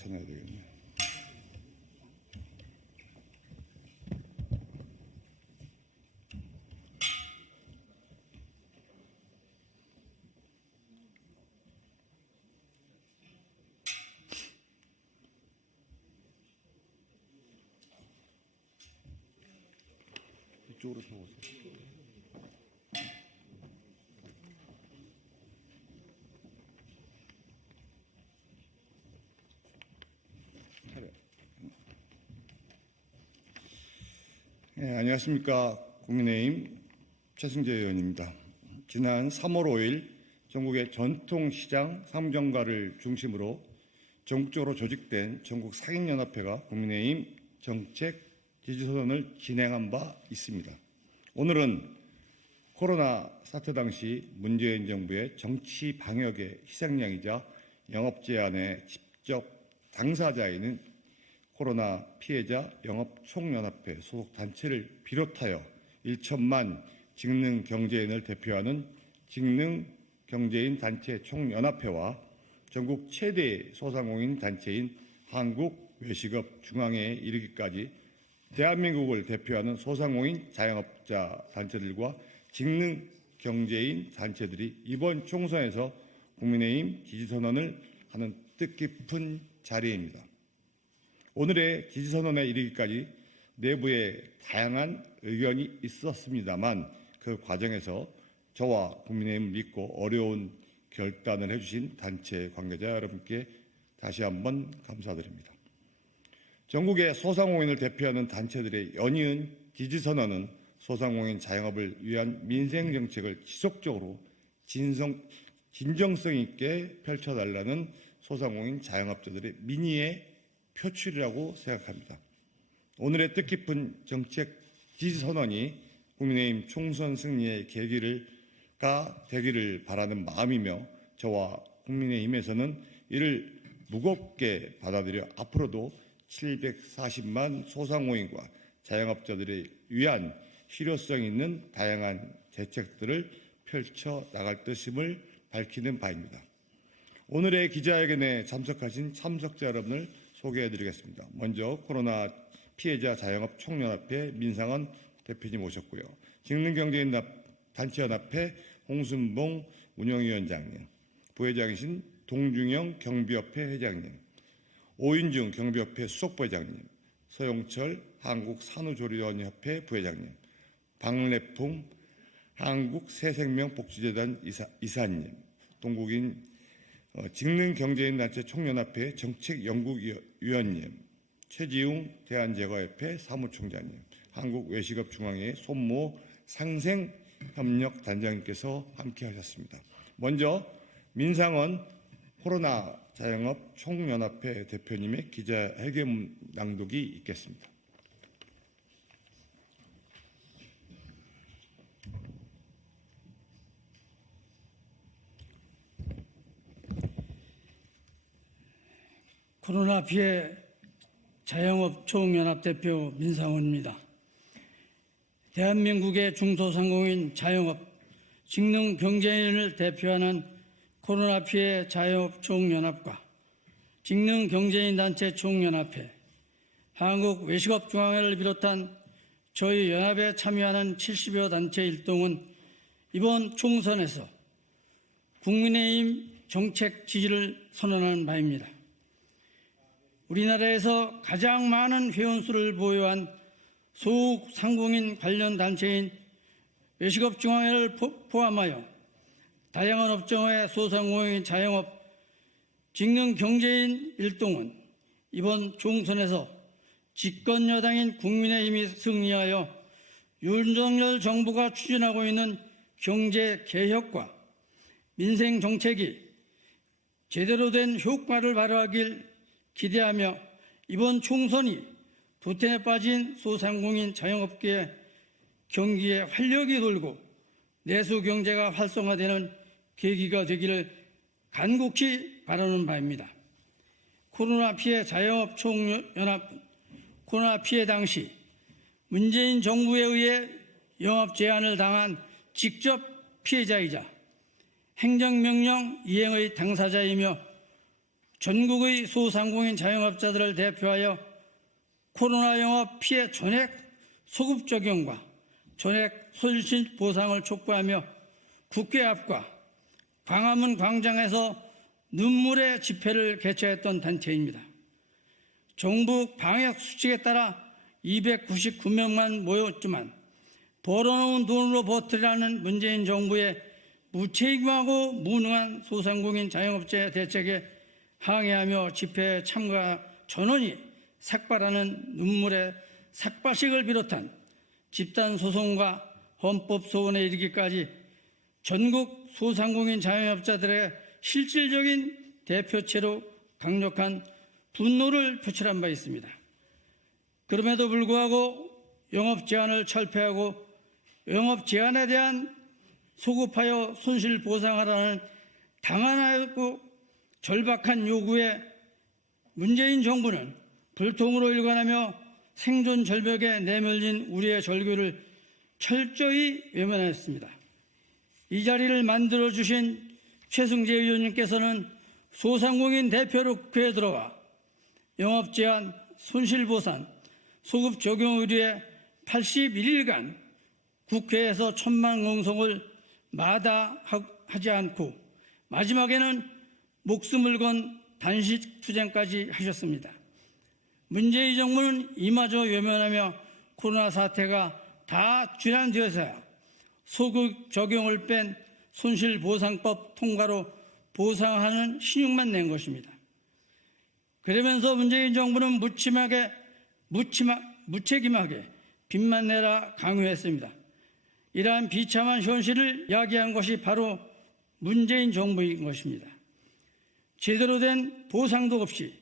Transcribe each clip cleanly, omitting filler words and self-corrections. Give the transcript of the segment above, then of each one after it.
맞춰놔야 되겠네. 이쪽으로 세워서. 네, 안녕하십니까. 국민의힘 최승재 의원입니다. 지난 3월 5일 전국의 전통시장 상점가를 중심으로 전국적으로 조직된 전국 상인연합회가 국민의힘 정책 지지선언을 진행한 바 있습니다. 오늘은 코로나 사태 당시 문재인 정부의 정치 방역의 희생양이자 영업 제한의 직접 당사자인 코로나 피해자 영업총연합회 소속 단체를 비롯하여 1천만 직능경제인을 대표하는 직능경제인 단체 총연합회와 전국 최대 소상공인 단체인 한국외식업 중앙회에 이르기까지 대한민국을 대표하는 소상공인 자영업자 단체들과 직능경제인 단체들이 이번 총선에서 국민의힘 지지선언을 하는 뜻깊은 자리입니다. 오늘의 지지선언에 이르기까지 내부에 다양한 의견이 있었습니다만 그 과정에서 저와 국민의힘을 믿고 어려운 결단을 해주신 단체 관계자 여러분께 다시 한번 감사드립니다. 전국의 소상공인을 대표하는 단체들의 연이은 지지선언은 소상공인 자영업을 위한 민생정책을 지속적으로 진정성 있게 펼쳐달라는 소상공인 자영업자들의 민의의 표출이라고 생각합니다. 오늘의 뜻깊은 정책 지지선언이 국민의힘 총선 승리의 계기가 되기를 바라는 마음이며 저와 국민의힘에서는 이를 무겁게 받아들여 앞으로도 740만 소상공인과 자영업자들을 위한 실효성 있는 다양한 대책들을 펼쳐 나갈 뜻임을 밝히는 바입니다. 오늘의 기자회견에 참석하신 참석자 여러분을 소개해드리겠습니다. 먼저 코로나 피해자 자영업 총연합회 민상헌 대표님 오셨고요. 직능경제인 단체연합회 홍순봉 운영위원장님, 부회장이신 동중영 경비협회 회장님, 오윤중 경비협회 수석부회장님, 서용철 한국산후조리원협회 부회장님, 박래풍 한국새생명복지재단 이사님, 동국인 직능경제인단체 총연합회 정책연구위원님, 최지웅 대한제과협회 사무총장님, 한국외식업중앙회 손모 상생협력단장님께서 함께하셨습니다. 먼저 민상헌 코로나 자영업 총연합회 대표님의 기자회견 낭독이 있겠습니다. 코로나 피해 자영업 총연합 대표 민상헌입니다. 대한민국의 중소상공인 자영업 직능경제인을 대표하는 코로나 피해 자영업 총연합과 직능경제인 단체 총연합회, 한국외식업중앙회를 비롯한 저희 연합에 참여하는 70여 단체 일동은 이번 총선에서 국민의힘 정책 지지를 선언하는 바입니다. 우리나라에서 가장 많은 회원수를 보유한 소상공인 관련 단체인 외식업중앙회를 포함하여 다양한 업종의 소상공인 자영업 직능경제인 일동은 이번 총선에서 집권여당인 국민의힘이 승리하여 윤석열 정부가 추진하고 있는 경제개혁과 민생정책이 제대로 된 효과를 발휘하길 기대하며 이번 총선이 도태에 빠진 소상공인 자영업계의 경기에 활력이 돌고 내수 경제가 활성화되는 계기가 되기를 간곡히 바라는 바입니다. 코로나 피해 자영업 총연합은 코로나 피해 당시 문재인 정부에 의해 영업 제한을 당한 직접 피해자이자 행정명령 이행의 당사자이며 전국의 소상공인 자영업자들을 대표하여 코로나 영업 피해 전액 소급 적용과 전액 손실 보상을 촉구하며 국회 앞과 광화문 광장에서 눈물의 집회를 개최했던 단체입니다. 정부 방역 수칙에 따라 299명만 모였지만 벌어놓은 돈으로 버티라는 문재인 정부의 무책임하고 무능한 소상공인 자영업자 대책에 항의하며 집회에 참가 전원이 삭발하는 눈물의 삭발식을 비롯한 집단 소송과 헌법 소원에 이르기까지 전국 소상공인 자영업자들의 실질적인 대표체로 강력한 분노를 표출한 바 있습니다. 그럼에도 불구하고 영업 제한을 철폐하고 영업 제한에 대한 소급하여 손실 보상하라는 당연하고 절박한 요구에 문재인 정부는 불통으로 일관하며 생존 절벽에 내몰린 우리의 절규를 철저히 외면했습니다. 이 자리를 만들어주신 최승재 의원님께서는 소상공인 대표로 국회에 들어와 영업 제한, 손실 보상, 소급 적용 의뢰에 81일간 국회에서 천만공성을 마다하지 않고 마지막에는 목숨을 건 단식 투쟁까지 하셨습니다. 문재인 정부는 이마저 외면하며 코로나 사태가 다 지난되어서야 소급 적용을 뺀 손실보상법 통과로 보상하는 신용만 낸 것입니다. 그러면서 문재인 정부는 무책임하게 빚만 내라 강요했습니다. 이러한 비참한 현실을 야기한 것이 바로 문재인 정부인 것입니다. 제대로 된 보상도 없이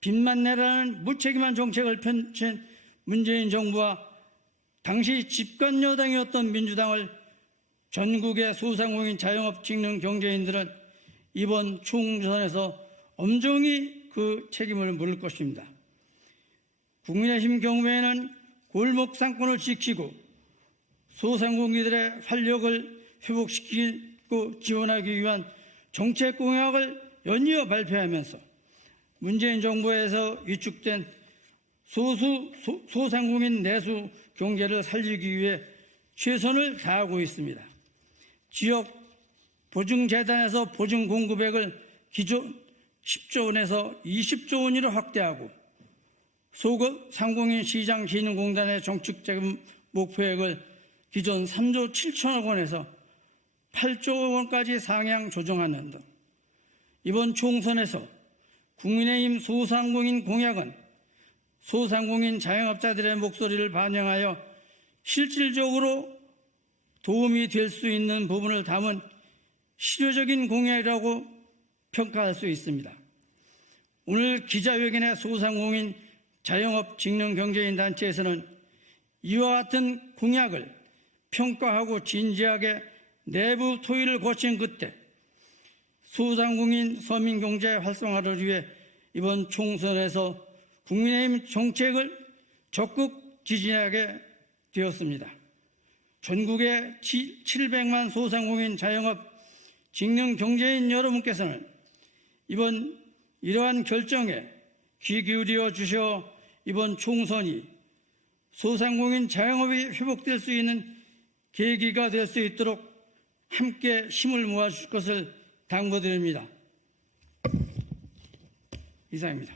빚만 내라는 무책임한 정책을 펼친 문재인 정부와 당시 집권 여당이었던 민주당을 전국의 소상공인 자영업 직능 경제인들은 이번 총선에서 엄정히 그 책임을 물을 것입니다. 국민의힘 경우에는 골목 상권을 지키고 소상공인들의 활력을 회복시키고 지원하기 위한 정책 공약을 연이어 발표하면서 문재인 정부에서 위축된 소상공인 내수 경제를 살리기 위해 최선을 다하고 있습니다. 지역 보증재단에서 보증 공급액을 기존 10조 원에서 20조 원으로 확대하고 소상공인 시장진흥공단의 정책자금 목표액을 기존 3조 7천억 원에서 8조 원까지 상향 조정하는 등 이번 총선에서 국민의힘 소상공인 공약은 소상공인 자영업자들의 목소리를 반영하여 실질적으로 도움이 될 수 있는 부분을 담은 실효적인 공약이라고 평가할 수 있습니다. 오늘 기자회견의 소상공인 자영업 직능 경제인 단체에서는 이와 같은 공약을 평가하고 진지하게 내부 토의를 거친 끝에 소상공인 서민경제 활성화를 위해 이번 총선에서 국민의힘 정책을 적극 지지하게 되었습니다. 전국의 700만 소상공인 자영업 직능 경제인 여러분께서는 이러한 결정에 귀 기울여 주셔 이번 총선이 소상공인 자영업이 회복될 수 있는 계기가 될 수 있도록 함께 힘을 모아주실 것을 당부드립니다. 이상입니다.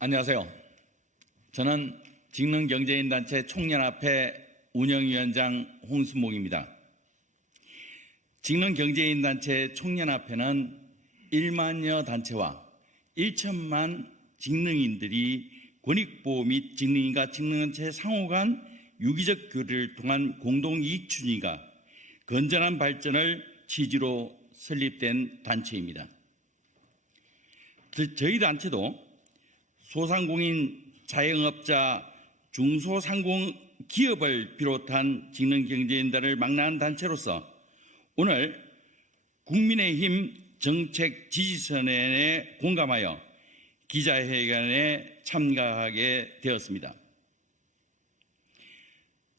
안녕하세요. 저는 직능경제인단체 총연합회 운영위원장 홍순목입니다. 직능경제인단체 총연합회는 1만여 단체와 1천만 직능인들이 권익보호 및 직능인과 직능단체 상호 간 유기적 교류를 통한 공동이익 추진과 건전한 발전을 취지로 설립된 단체입니다. 저희 단체도 소상공인 자영업자 중소상공기업을 비롯한 직능경제인들을 망라한 단체로서 오늘 국민의힘 정책 지지선언에 공감하여 기자회견에 참가하게 되었습니다.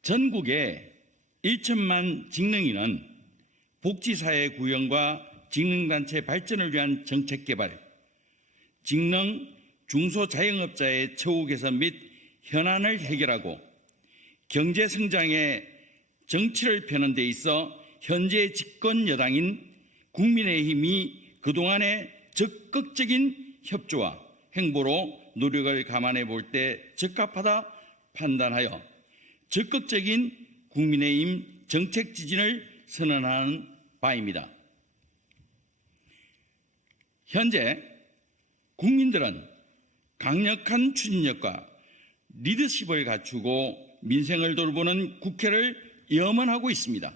전국의 1천만 직능인은 복지사회 구형과 직능단체 발전을 위한 정책 개발, 직능 중소자영업자의 처우 개선 및 현안을 해결하고 경제 성장의 정치를 펴는 데 있어 현재 집권 여당인 국민의힘이 그동안의 적극적인 협조와 행보로 노력을 감안해 볼 때 적합하다 판단하여 적극적인 국민의힘 정책 지지를 선언하는 바입니다. 현재 국민들은 강력한 추진력과 리더십을 갖추고 민생을 돌보는 국회를 염원하고 있습니다.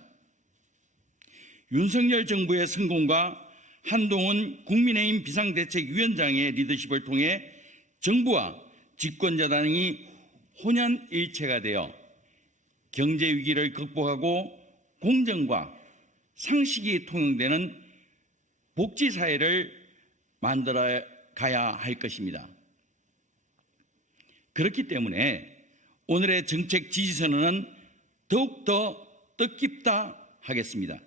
윤석열 정부의 성공과 한동훈 국민의힘 비상대책위원장의 리더십을 통해 정부와 집권여당이 혼연일체가 되어 경제위기를 극복하고 공정과 상식이 통용되는 복지사회를 만들어 가야 할 것입니다. 그렇기 때문에 오늘의 정책 지지선언은 더욱더 뜻깊다 하겠습니다.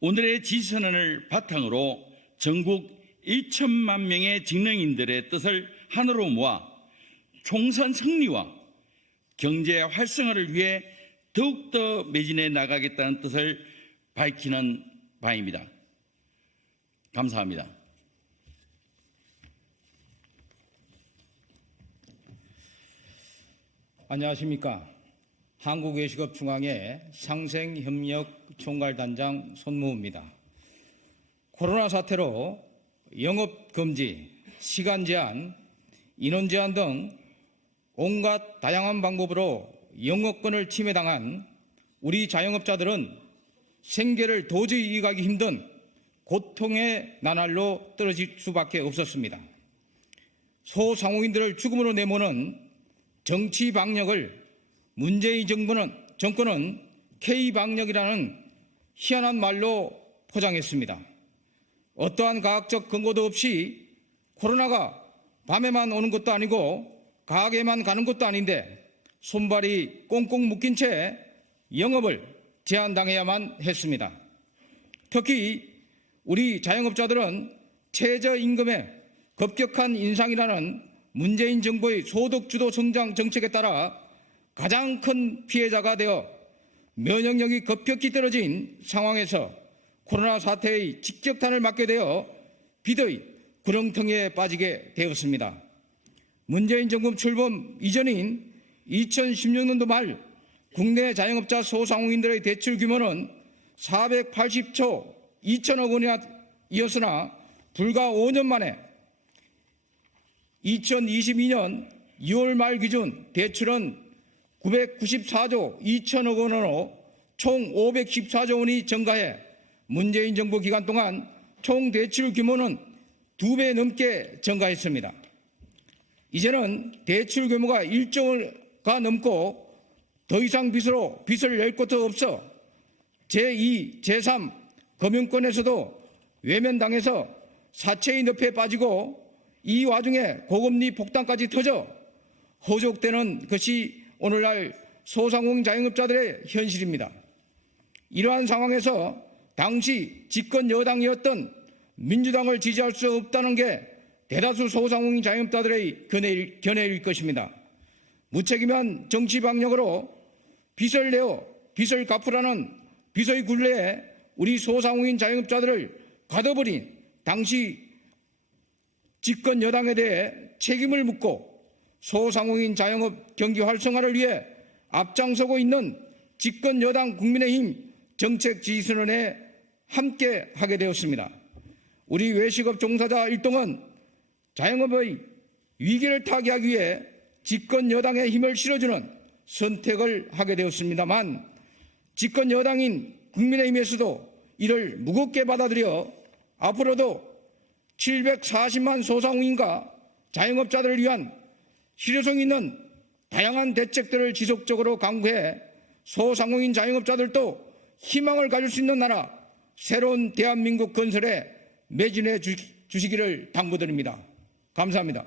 오늘의 지지선언을 바탕으로 전국 1천만 명의 직능인들의 뜻을 하나로 모아 총선 승리와 경제 활성화를 위해 더욱더 매진해 나가겠다는 뜻을 밝히는 바입니다. 감사합니다. 안녕하십니까. 한국외식업중앙회 상생협력 총괄단장 손무호입니다. 코로나 사태로 영업금지, 시간 제한, 인원 제한 등 온갖 다양한 방법으로 영업권을 침해당한 우리 자영업자들은 생계를 도저히 이해하기 힘든 고통의 나날로 떨어질 수밖에 없었습니다. 소상공인들을 죽음으로 내모는 정치 방역을 문재인 정권은 K방역이라는 희한한 말로 포장했습니다. 어떠한 과학적 근거도 없이 코로나가 밤에만 오는 것도 아니고 가게만 가는 것도 아닌데 손발이 꽁꽁 묶인 채 영업을 제한당해야만 했습니다. 특히 우리 자영업자들은 최저임금의 급격한 인상이라는 문재인 정부의 소득주도 성장 정책에 따라 가장 큰 피해자가 되어 면역력이 급격히 떨어진 상황에서 코로나 사태의 직격탄을 맞게 되어 비대의 구렁텅이에 빠지게 되었습니다. 문재인 정부 출범 이전인 2016년도 말 국내 자영업자 소상공인들의 대출 규모는 480조 2천억 원이었으나 불과 5년 만에 2022년 2월 말 기준 대출은 994조 2천억 원으로 총 514조 원이 증가해 문재인 정부 기간 동안 총 대출 규모는 2배 넘게 증가했습니다. 이제는 대출 규모가 1조가 넘고 더 이상 빚을 낼 것도 없어 제2, 제3 금융권에서도 외면당해서 사채의 늪에 빠지고 이 와중에 고금리 폭탄까지 터져 허족되는 것이 오늘날 소상공인 자영업자들의 현실입니다. 이러한 상황에서 당시 집권 여당이었던 민주당을 지지할 수 없다는 게 대다수 소상공인 자영업자들의 견해일 것입니다. 무책임한 정치 방역으로 빚을 내어 빚을 갚으라는 빚의 굴레에 우리 소상공인 자영업자들을 가둬버린 당시 집권 여당에 대해 책임을 묻고 소상공인 자영업 경기 활성화를 위해 앞장서고 있는 집권 여당 국민의힘 정책 지지선언에 함께 하게 되었습니다. 우리 외식업 종사자 일동은 자영업의 위기를 타개하기 위해 집권 여당의 힘을 실어주는 선택을 하게 되었습니다만 집권 여당인 국민의힘에서도 이를 무겁게 받아들여 앞으로도 740만 소상공인과 자영업자들을 위한 실효성 있는 다양한 대책들을 지속적으로 강구해 소상공인 자영업자들도 희망을 가질 수 있는 나라, 새로운 대한민국 건설에 매진해 주시기를 당부드립니다. 감사합니다.